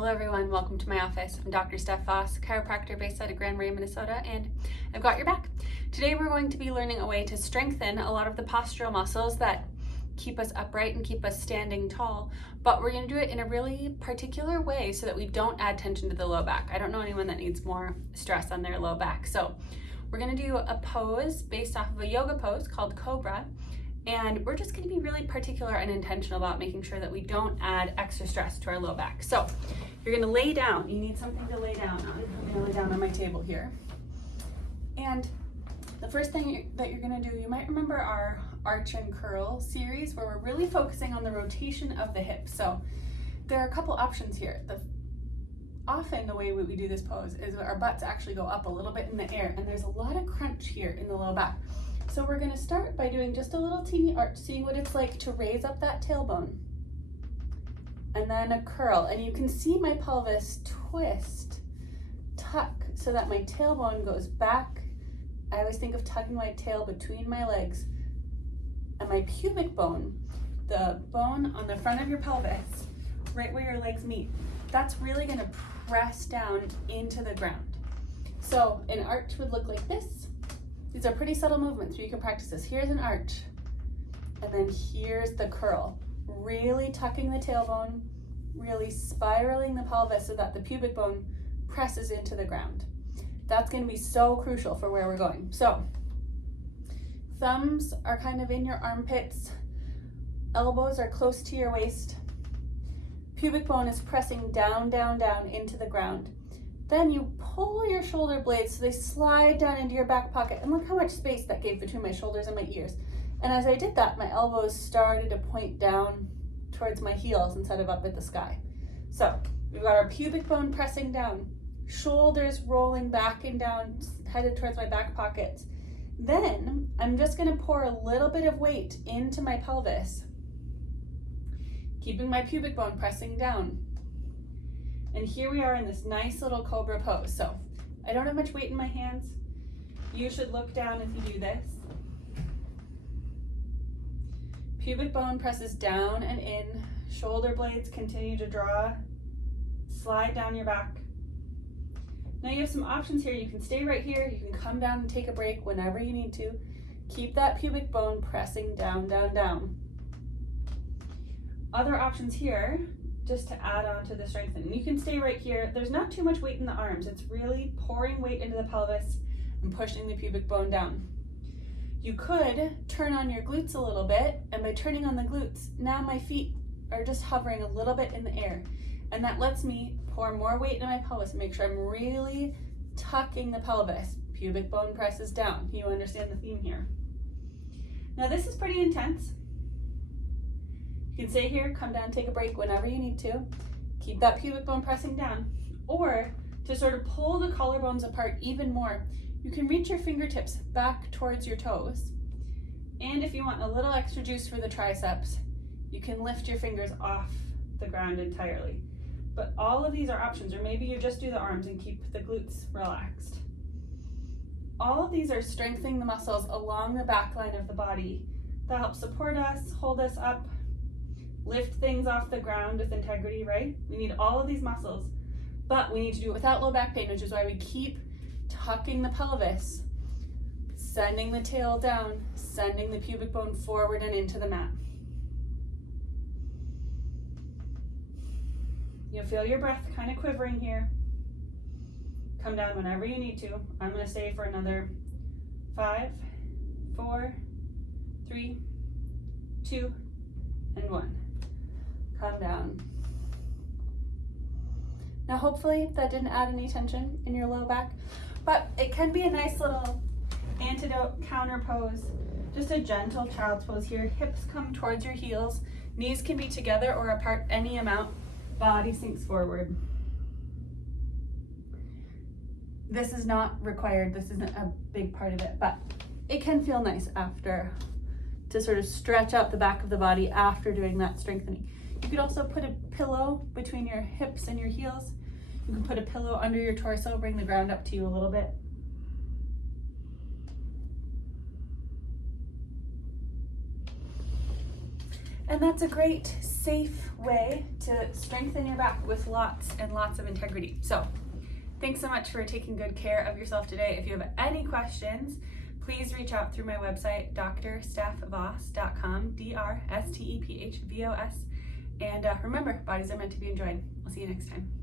Hello everyone, welcome to my office. I'm Dr. Steph, chiropractor based out of Grand Marais, Minnesota, and I've got your back. Today we're going to be learning a way to strengthen a lot of the postural muscles that keep us upright and keep us standing tall, but we're going to do it in a really particular way so that we don't add tension to the low back. I don't know anyone that needs more stress on their low back. So we're going to do a pose based off of a yoga pose called Cobra. And we're just going to be really particular and intentional about making sure that we don't add extra stress to our low back. So you're going to lay down. You need something to lay down on. I'm going to lay down on my table here. And the first thing that you're going to do, you might remember our arch and curl series where we're really focusing on the rotation of the hips. So there are a couple options here. Often the way we do this pose is our butts actually go up a little bit in the air, and there's a lot of crunch here in the low back. So we're going to start by doing just a little teeny arch, seeing what it's like to raise up that tailbone. And then a curl. And you can see my pelvis twist, tuck, so that my tailbone goes back. I always think of tucking my tail between my legs. And my pubic bone, the bone on the front of your pelvis, right where your legs meet, that's really going to press down into the ground. So an arch would look like this. These are pretty subtle movements, so you can practice this. Here's an arch, and then here's the curl. Really tucking the tailbone, really spiraling the pelvis so that the pubic bone presses into the ground. That's going to be so crucial for where we're going. So thumbs are kind of in your armpits, elbows are close to your waist, pubic bone is pressing down, down, down into the ground. Then you pull your shoulder blades so they slide down into your back pocket, and look how much space that gave between my shoulders and my ears. And as I did that, my elbows started to point down towards my heels instead of up at the sky. So we've got our pubic bone pressing down, shoulders rolling back and down, headed towards my back pockets. Then I'm just going to pour a little bit of weight into my pelvis, keeping my pubic bone pressing down. And here we are in this nice little cobra pose. So I don't have much weight in my hands. You should look down if you do this. Pubic bone presses down and in. Shoulder blades continue to draw. Slide down your back. Now you have some options here. You can stay right here. You can come down and take a break whenever you need to. Keep that pubic bone pressing down, down, down. Other options here, just to add on to the strengthening. You can stay right here. There's not too much weight in the arms. It's really pouring weight into the pelvis and pushing the pubic bone down. You could turn on your glutes a little bit, and by turning on the glutes, now my feet are just hovering a little bit in the air. And that lets me pour more weight into my pelvis and make sure I'm really tucking the pelvis. Pubic bone presses down. You understand the theme here. Now this is pretty intense. You can stay here, come down, take a break whenever you need to. Keep that pubic bone pressing down. Or to sort of pull the collarbones apart even more, you can reach your fingertips back towards your toes. And if you want a little extra juice for the triceps, you can lift your fingers off the ground entirely. But all of these are options, or maybe you just do the arms and keep the glutes relaxed. All of these are strengthening the muscles along the back line of the body that help support us, hold us up, lift things off the ground with integrity, right? We need all of these muscles, but we need to do it without low back pain, which is why we keep tucking the pelvis, sending the tail down, sending the pubic bone forward and into the mat. You'll feel your breath kind of quivering here. Come down whenever you need to. I'm going to stay for another 5, 4, 3, 2, and 1. Come down. Now hopefully that didn't add any tension in your low back, but it can be a nice little antidote counter pose. Just a gentle child's pose here. Hips come towards your heels. Knees can be together or apart any amount. Body sinks forward. This is not required. This isn't a big part of it, but it can feel nice after to sort of stretch out the back of the body after doing that strengthening. You could also put a pillow between your hips and your heels. You can put a pillow under your torso, bring the ground up to you a little bit. And that's a great safe way to strengthen your back with lots and lots of integrity. So thanks so much for taking good care of yourself today. If you have any questions, please reach out through my website, drstephvos.com, drstephvos. And remember, bodies are meant to be enjoyed. I'll see you next time.